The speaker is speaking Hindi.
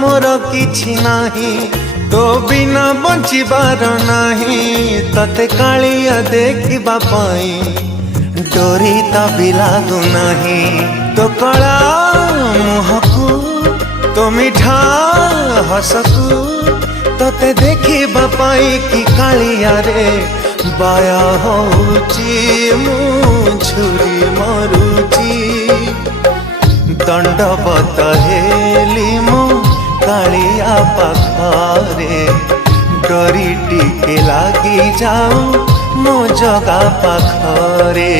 मोर किछि नाही तो बिना बंचिबार नाही तते कालिया देखिबा पाई डोरी तभी लागू नाही तो कला मुहकू तो मिठा हसकू तते देखिबा पाई कि कालिया रे बाया होची मु छुरी मरुची दंडवत हेली मु कालिया पाखरे डोरी टिके लागी जाऊ मो जगा पाखरे।